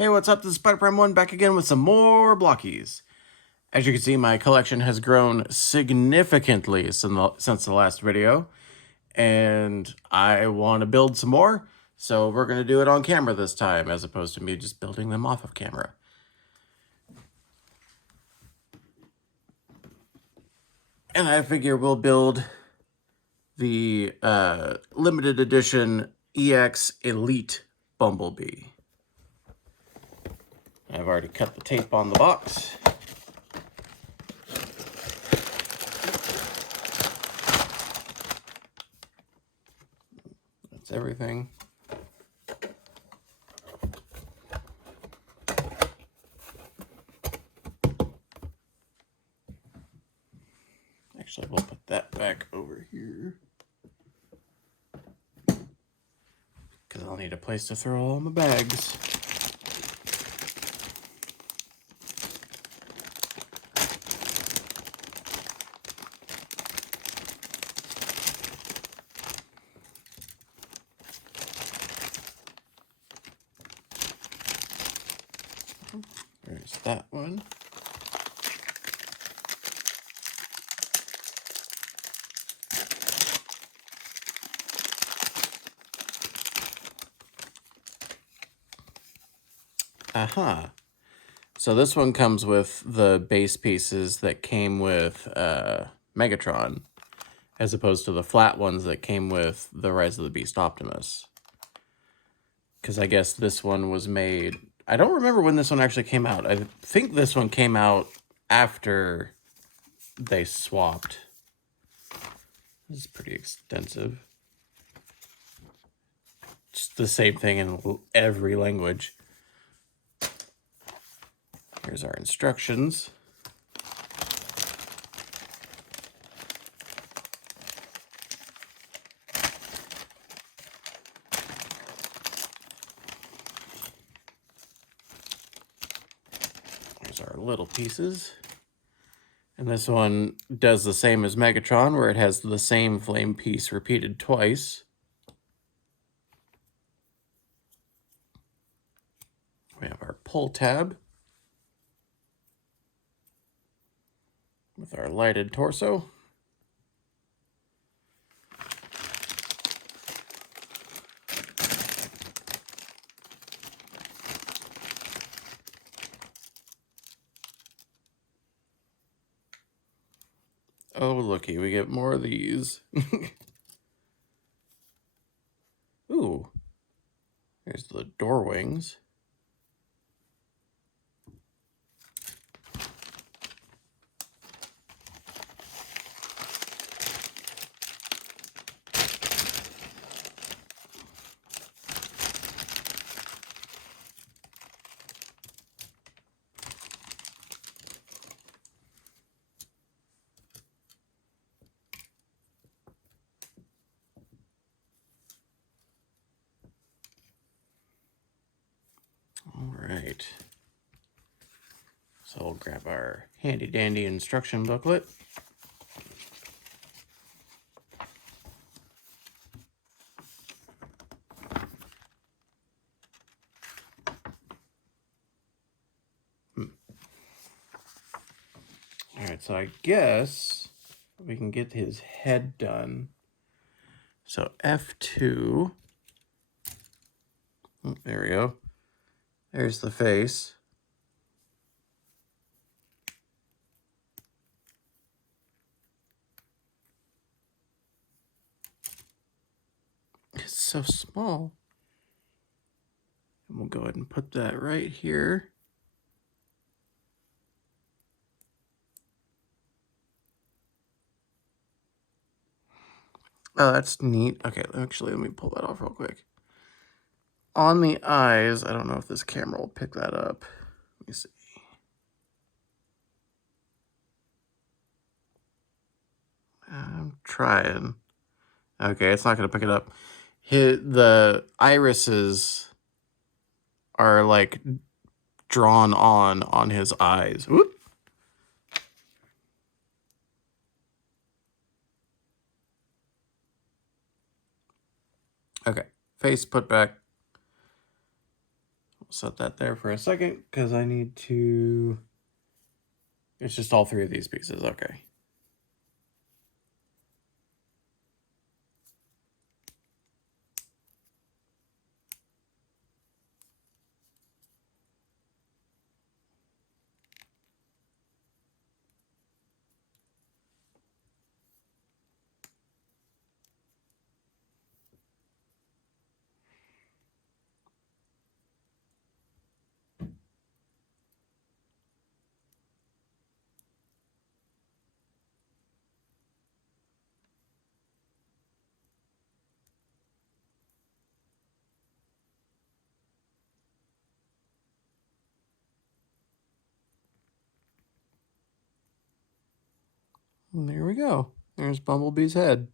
Hey, what's up? This is Spider Prime 1 back again with some more Blokees. As you can see, my collection has grown significantly since the last video, and I want to build some more, so we're going to do it on camera this time, as opposed to me just building them off of camera. And I figure we'll build the limited edition EX Elite Bumblebee. I've already cut the tape on the box. That's everything. Actually, we'll put that back over here, because I'll need a place to throw all my bags. There's that one. Aha. So this one comes with the base pieces that came with Megatron, as opposed to the flat ones that came with the Rise of the Beast Optimus. Because I guess this one was made... I don't remember when this one actually came out. I think this one came out after they swapped. This is pretty extensive. Just the same thing in every language. Here's our instructions. Here's our little pieces. And this one does the same as Megatron, where it has the same flame piece repeated twice. We have our pull tab with our lighted torso. Oh, looky, we get more of these. Ooh, there's the door wings. All right. So we'll grab our handy dandy instruction booklet. All right, so I guess we can get his head done. So F2. Oh, there we go. There's the face. It's so small. And we'll go ahead and put that right here. Oh, that's neat. Okay, actually, let me pull that off real quick. On the eyes, I don't know if this camera will pick that up. Let me see. I'm trying. Okay, it's not going to pick it up. The irises are like drawn on his eyes. Whoop. Okay, face put back. Set that there for a second because I need to... It's just all three of these pieces, okay. And there we go. There's Bumblebee's head.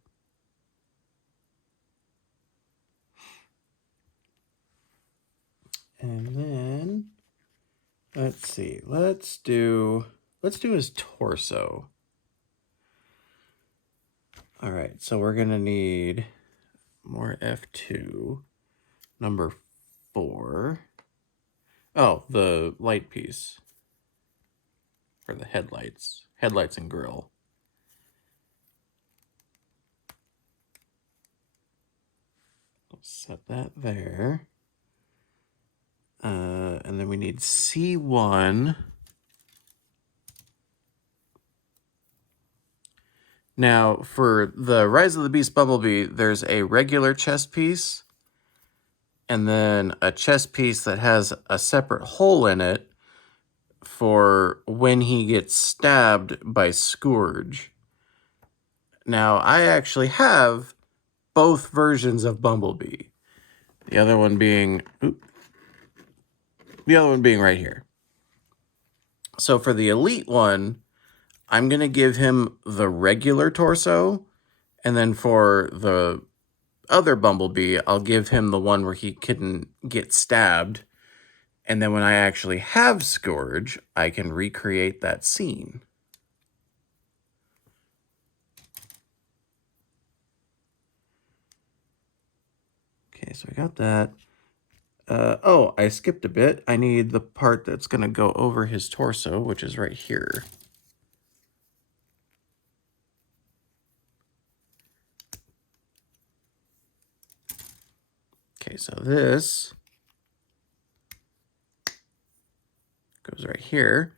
And then, let's see. Let's do his torso. All right, so we're going to need more F2. Number 4. Oh, the light piece. For the headlights. Headlights and grill. Let's set that there. And then we need C1. Now, for the Rise of the Beast Bumblebee, there's a regular chest piece, and then a chest piece that has a separate hole in it for when he gets stabbed by Scourge. Now, I actually have both versions of Bumblebee. The other one being right here. So for the Elite one, I'm going to give him the regular torso, and then for the other Bumblebee, I'll give him the one where he couldn't get stabbed. And then when I actually have Scourge, I can recreate that scene. Okay, so I got that. Oh, I skipped a bit. I need the part that's going to go over his torso, which is right here. Okay, so this goes right here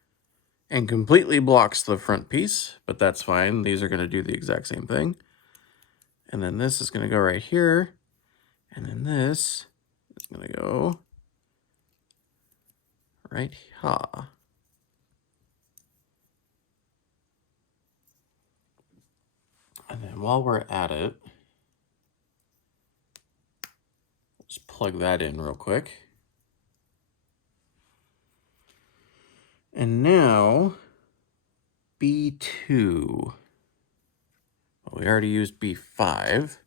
and completely blocks the front piece, but that's fine. These are going to do the exact same thing. And then this is going to go right here. And then this is going to go right here. And then while we're at it, let's plug that in real quick. And now, B2. Well, we already used B5.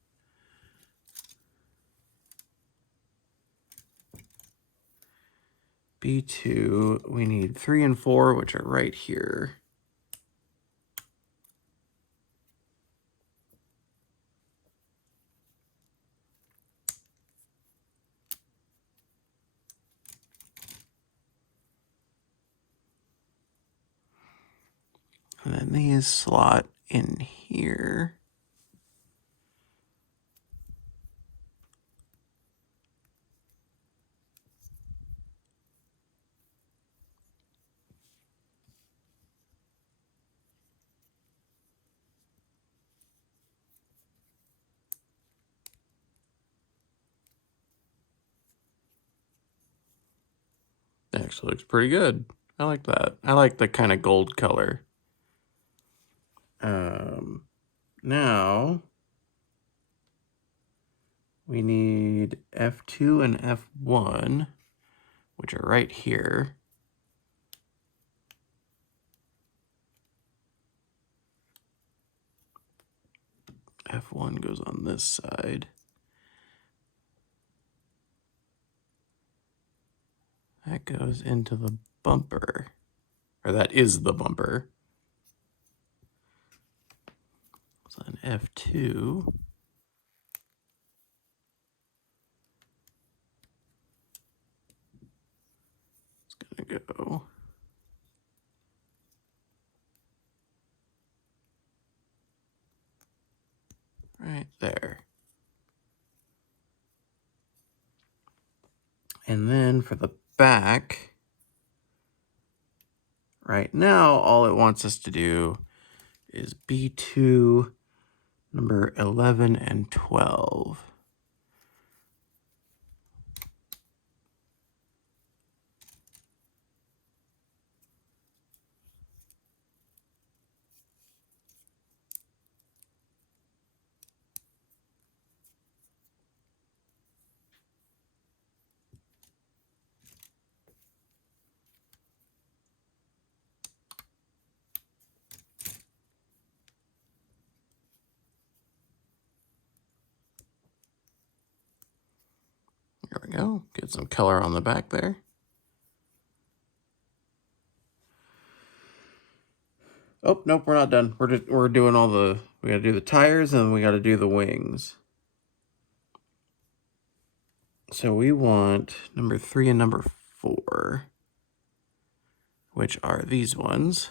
B2, we need 3 and 4, which are right here. And then these slot in here. That actually looks pretty good. I like that. I like the kind of gold color. Now, we need F2 and F1, which are right here. F1 goes on this side. That goes into the bumper. Or that is the bumper. So then F2. go. Right there. And then for the back, right now, all it wants us to do is B2, number 11 and 12. There we go. Get some color on the back there. Oh, nope, we're not done. We're doing all the, we gotta do the tires and then we gotta do the wings. So we want number 3 and number 4, which are these ones.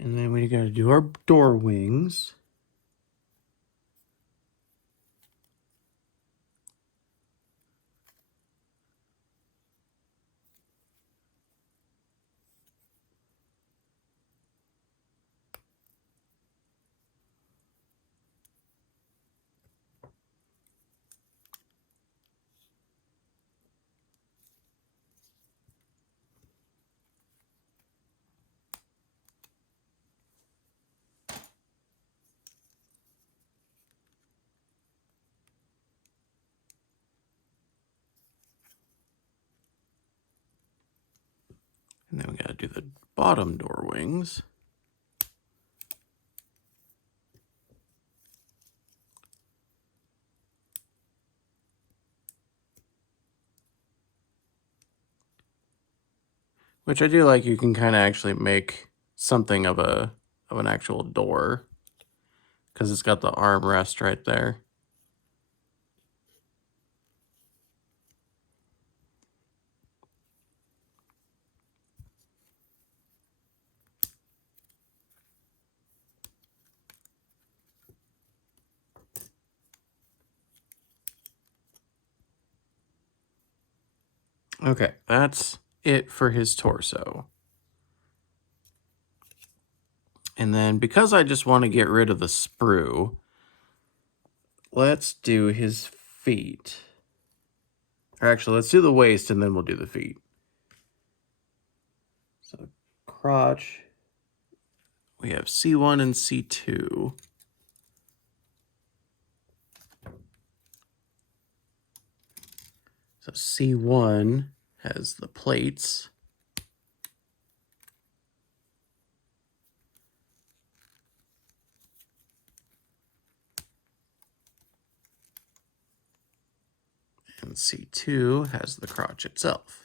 And then we gotta do our door wings. And then we gotta do the bottom door wings. Which I do like, you can kind of actually make something of an actual door, because it's got the armrest right there. Okay, that's it for his torso. And then because I just want to get rid of the sprue, let's do his feet. Or actually, let's do the waist and then we'll do the feet. So crotch, we have C1 and C2. So C1 has the plates. And C2 has the crotch itself.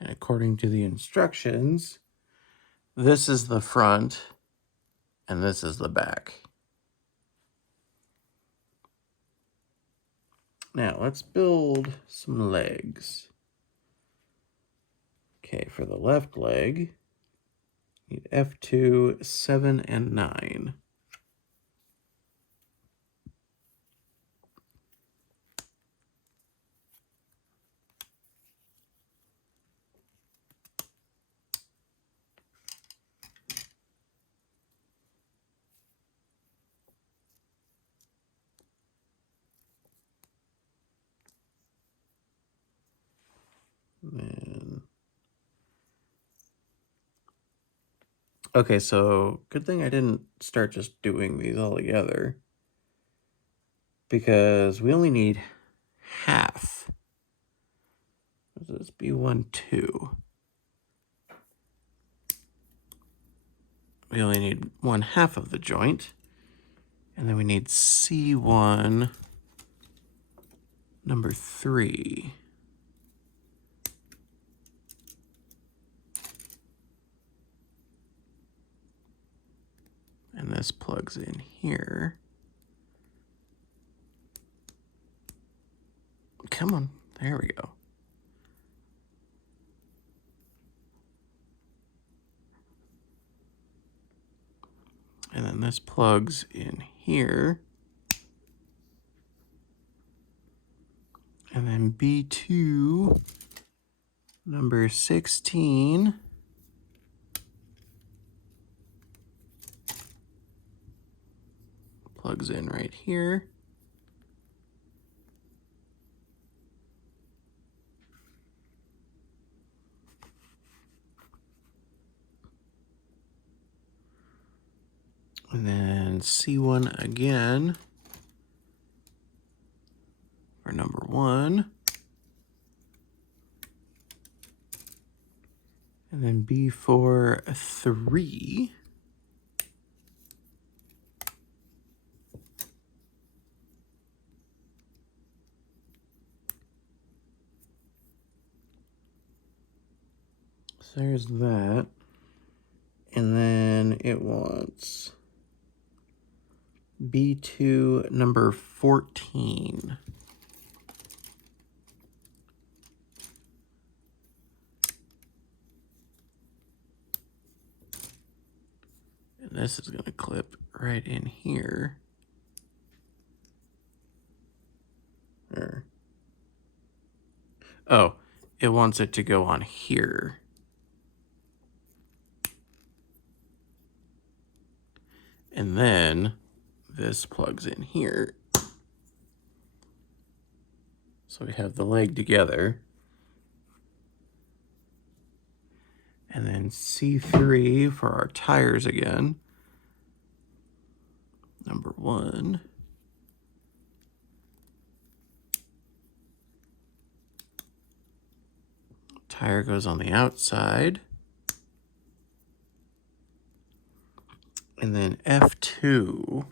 And according to the instructions, this is the front and this is the back. Now let's build some legs. Okay, for the left leg, need F2, 7, and 9. And Okay, so good thing I didn't start just doing these all together, because we only need half. This B1, 2. We only need 1/2 of the joint. And then we need C1, number 3. And this plugs in here. Come on, there we go. And then this plugs in here. And then B2, number 16. Plugs in right here. And then C1 again for number 1. And then B4, 3. So there's that. And then it wants B2, number 14. And this is going to clip right in here. Oh, it wants it to go on here. And then this plugs in here. So we have the leg together. And then C3 for our tires again. Number 1. Tire goes on the outside. And then F2.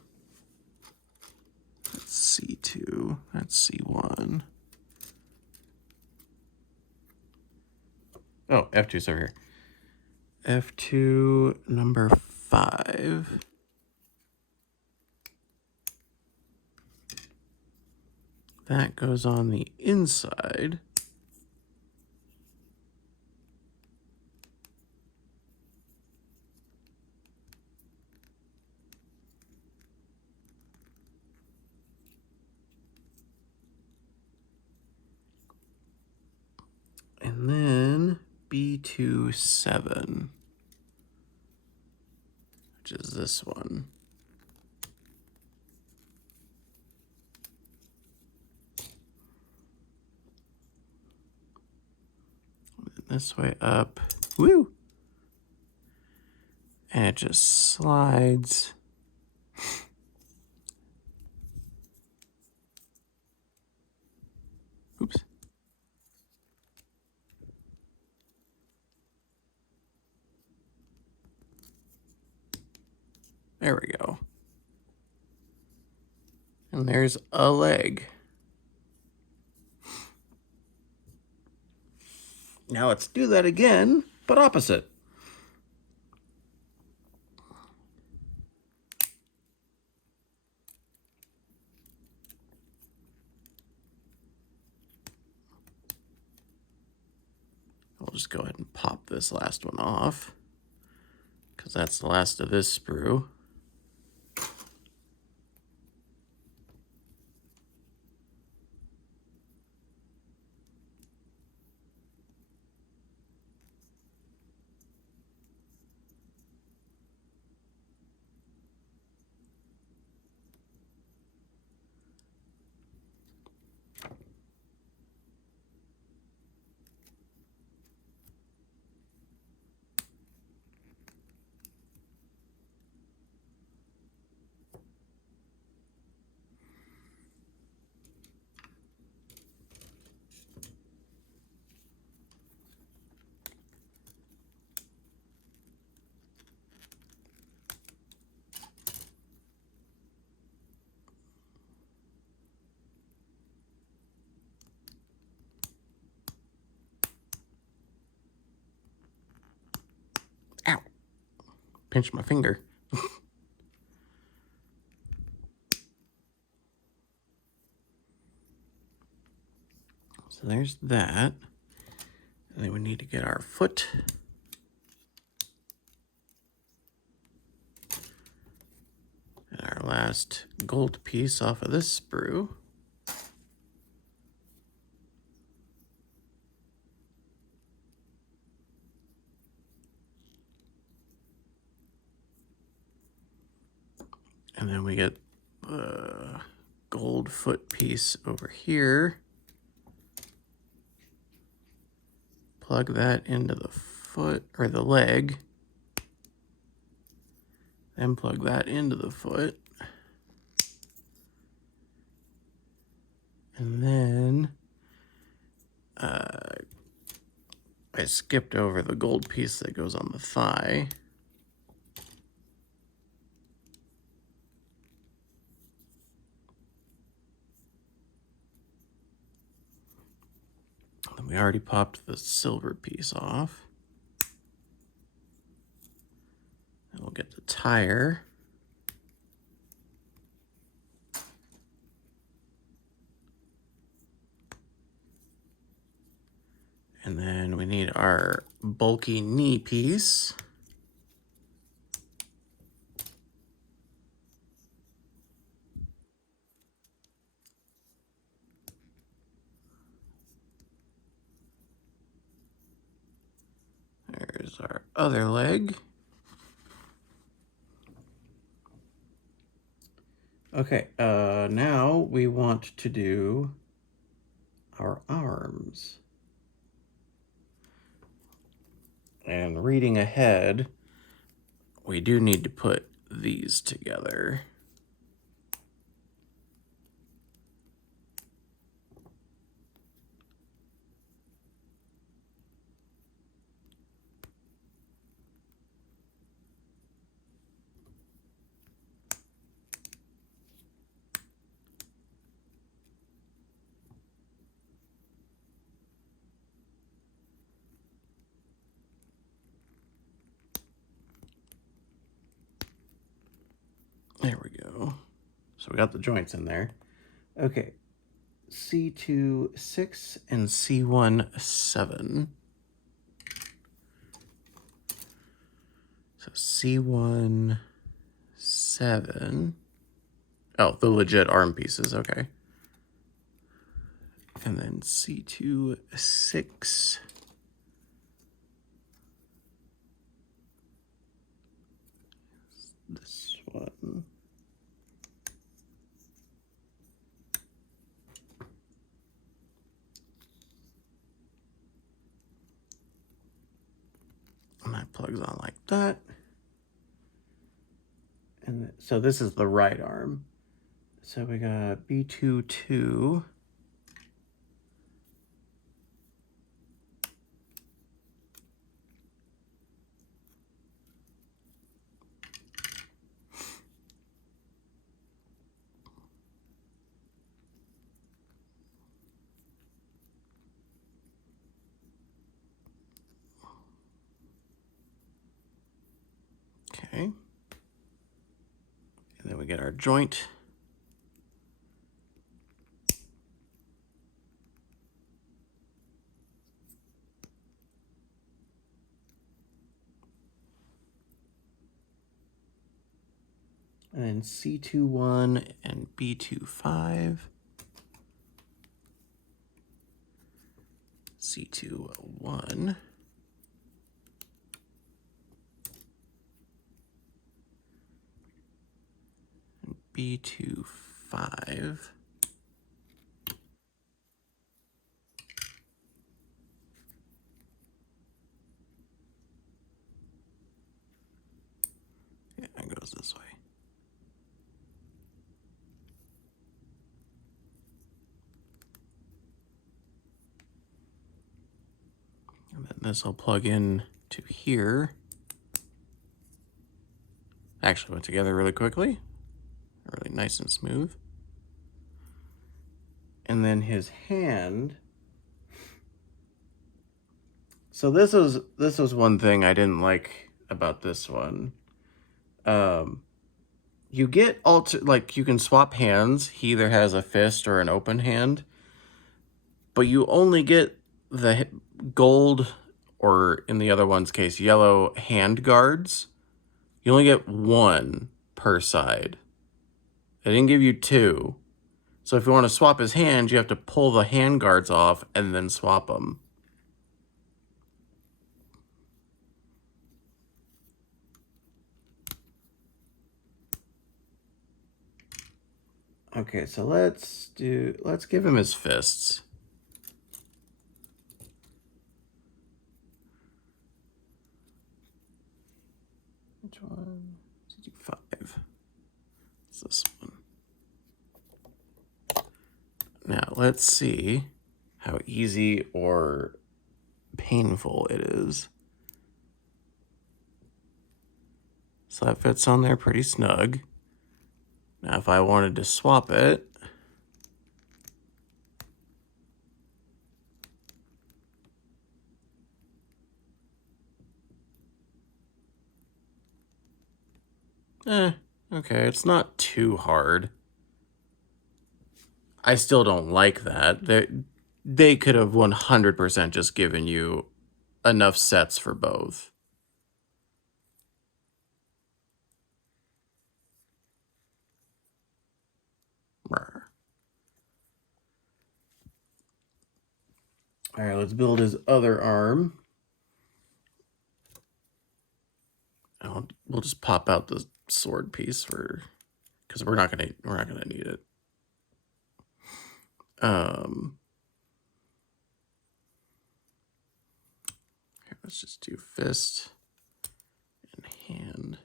That's C2. That's C1. Oh, F2's over here. F2, number 5. That goes on the inside. And then B2, 7, which is this one. This way up. Woo! And it just slides. Oops. There we go. And there's a leg. Now let's do that again, but opposite. I'll just go ahead and pop this last one off, because that's the last of this sprue. pinched my finger. So there's that. And then we need to get our foot. And our last gold piece off of this sprue. And then we get the gold foot piece over here. Plug that into the foot, or the leg. Then plug that into the foot. And then I skipped over the gold piece that goes on the thigh. And we already popped the silver piece off. And we'll get the tire. And then we need our bulky knee piece. There's our other leg. Okay, now we want to do our arms. And reading ahead, we do need to put these together. There we go. So we got the joints in there. Okay, C2 6 and C1 7. So C1 7. Oh, the legit arm pieces, okay. And then C2 6. This one. And that plugs on like that. And so this is the right arm. So we got B2 2. Okay. And then we get our joint. And then C2 1 and B2 5. C2 1. And B2 5. Yeah, it goes this way. And then this will plug in to here. Actually went together really quickly. Really nice and smooth. And then his hand. So this was one thing I didn't like about this one. You get like you can swap hands. He either has a fist or an open hand, but you only get the gold, or in the other one's case, yellow hand guards. You only get one per side. They didn't give you two. So if you want to swap his hands, you have to pull the hand guards off and then swap them. Okay, so let's give him his fists. Which one? 5. It's this one. Now let's see how easy or painful it is. So that fits on there pretty snug. Now if I wanted to swap it, okay, it's not too hard. I still don't like that. They could have 100% just given you enough sets for both. All right, let's build his other arm. We'll just pop out the sword piece because we're not gonna need it. Here, let's just do fist and hand.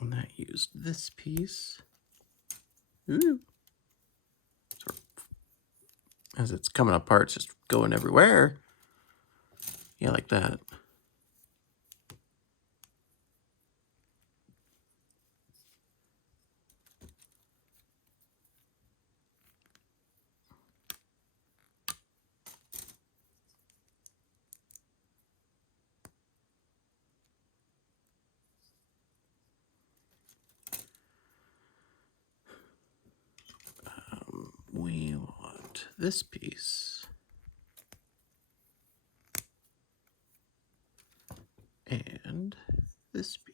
And that used this piece. Ooh. So as it's coming apart, it's just going everywhere. Yeah, like that. We want this piece. And this piece.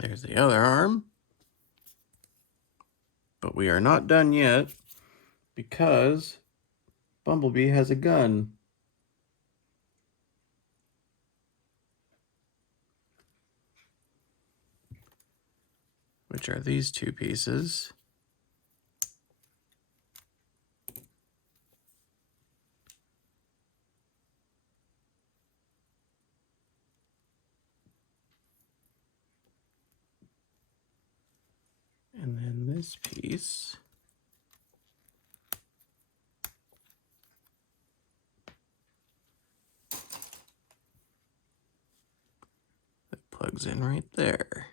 There's the other arm. But we are not done yet because Bumblebee has a gun. Which are these two pieces. And then this piece. That plugs in right there.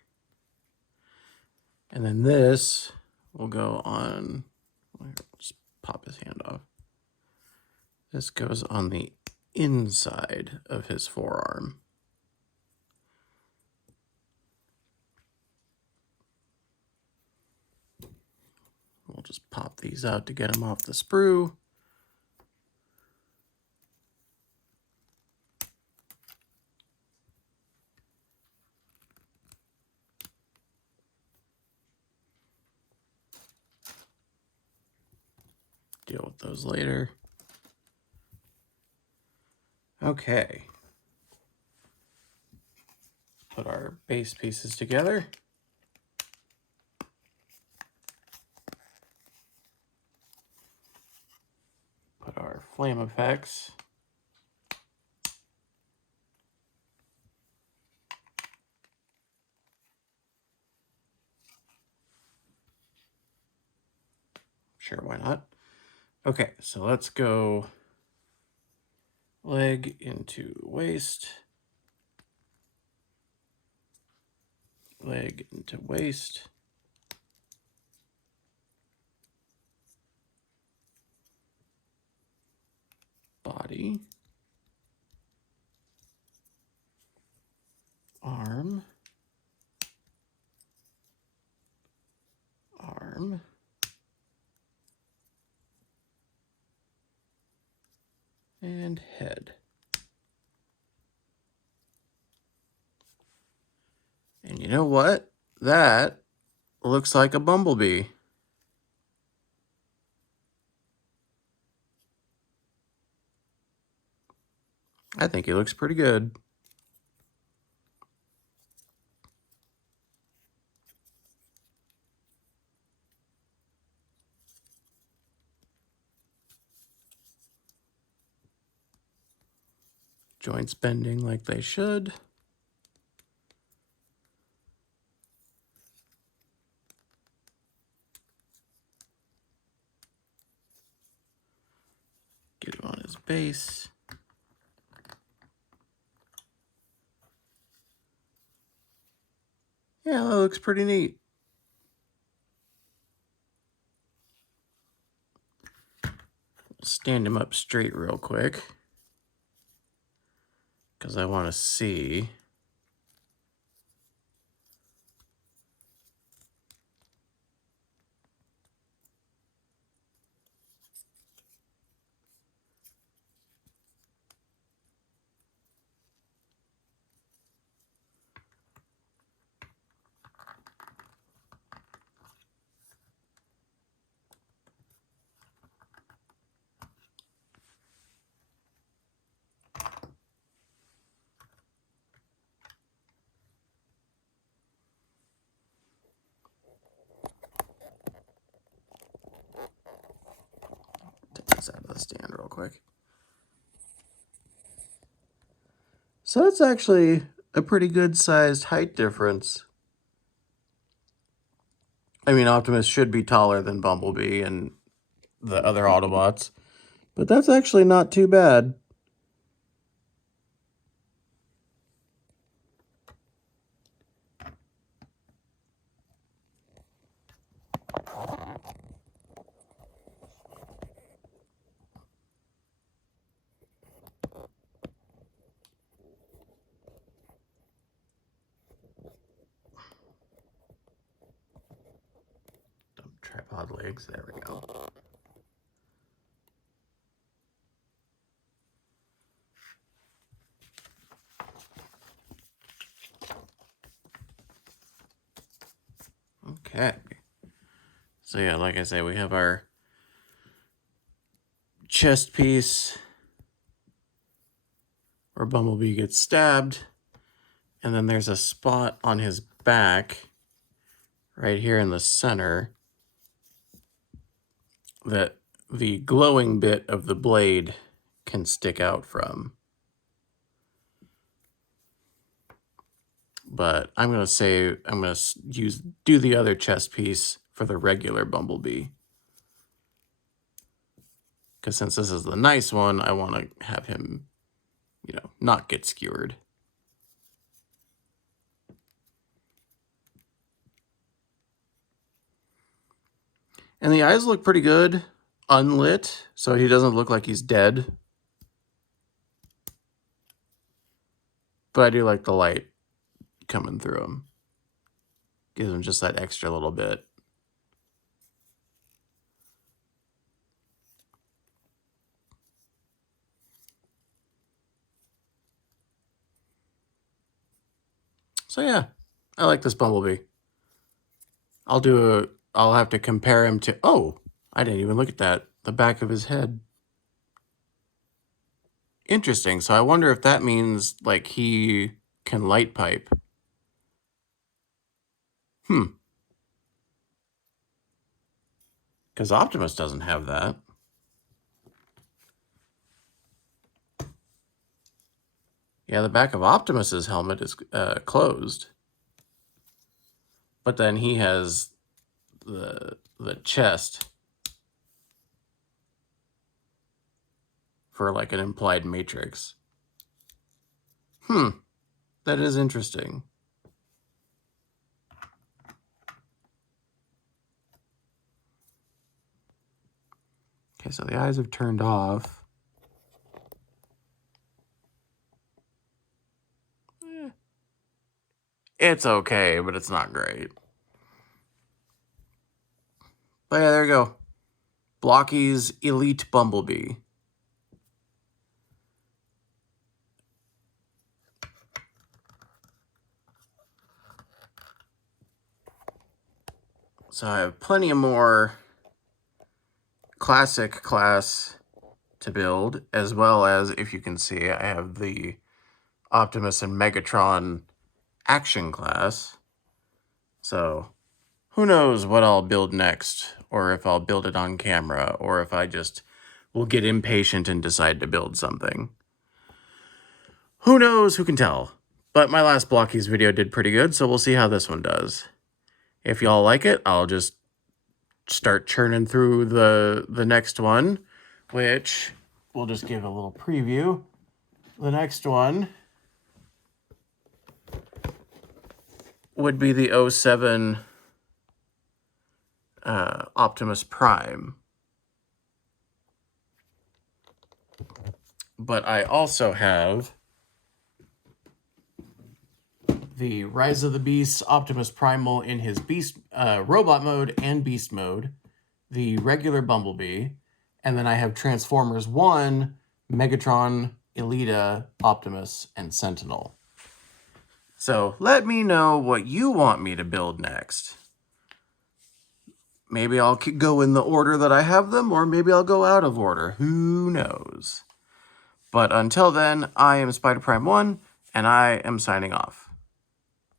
And then this will go on, just pop his hand off. This goes on the inside of his forearm. We'll just pop these out to get them off the sprue. Deal with those later. Okay. Put our base pieces together. Put our flame effects. Sure, why not? Okay, so let's go leg into waist. Leg into waist. Body. Arm. Arm. And head. And you know what? That looks like a bumblebee. I think he looks pretty good. Joints bending like they should. Get him on his base. Yeah, that looks pretty neat. Stand him up straight real quick, because I want to see. Take this out of the stand real quick. So that's actually a pretty good sized height difference. I mean, Optimus should be taller than Bumblebee and the other Autobots, but that's actually not too bad. Tripod legs, there we go. Okay. So yeah, like I say, we have our chest piece where Bumblebee gets stabbed, and then there's a spot on his back right here in the center that the glowing bit of the blade can stick out from. But I'm going to say I'm going to do the other chest piece for the regular Bumblebee. Because since this is the nice one, I want to have him, you know, not get skewered. And the eyes look pretty good, unlit, so he doesn't look like he's dead. But I do like the light coming through him. Gives him just that extra little bit. So yeah, I like this Bumblebee. I'll have to compare him to, oh, I didn't even look at that. The back of his head. Interesting. So I wonder if that means, like, he can light pipe. Because Optimus doesn't have that. Yeah, the back of Optimus's helmet is closed. But then he has the chest for like an implied matrix. That is interesting. Okay, so the eyes have turned off. It's okay, but it's not great. But yeah, there you go. Blokees Elite Bumblebee. So I have plenty of more classic class to build, as well as, if you can see, I have the Optimus and Megatron action class. So who knows what I'll build next, or if I'll build it on camera, or if I just will get impatient and decide to build something. Who knows? Who can tell? But my last Blokees video did pretty good, so we'll see how this one does. If y'all like it, I'll just start churning through the next one, which we'll just give a little preview. The next one would be the 07 Optimus Prime. But I also have the Rise of the Beasts Optimus Primal in his beast robot mode and beast mode, the regular Bumblebee, and then I have Transformers 1, Megatron, Elita, Optimus, and Sentinel. So let me know what you want me to build next. Maybe I'll go in the order that I have them, or maybe I'll go out of order. Who knows? But until then, I am Spider Prime 1, and I am signing off.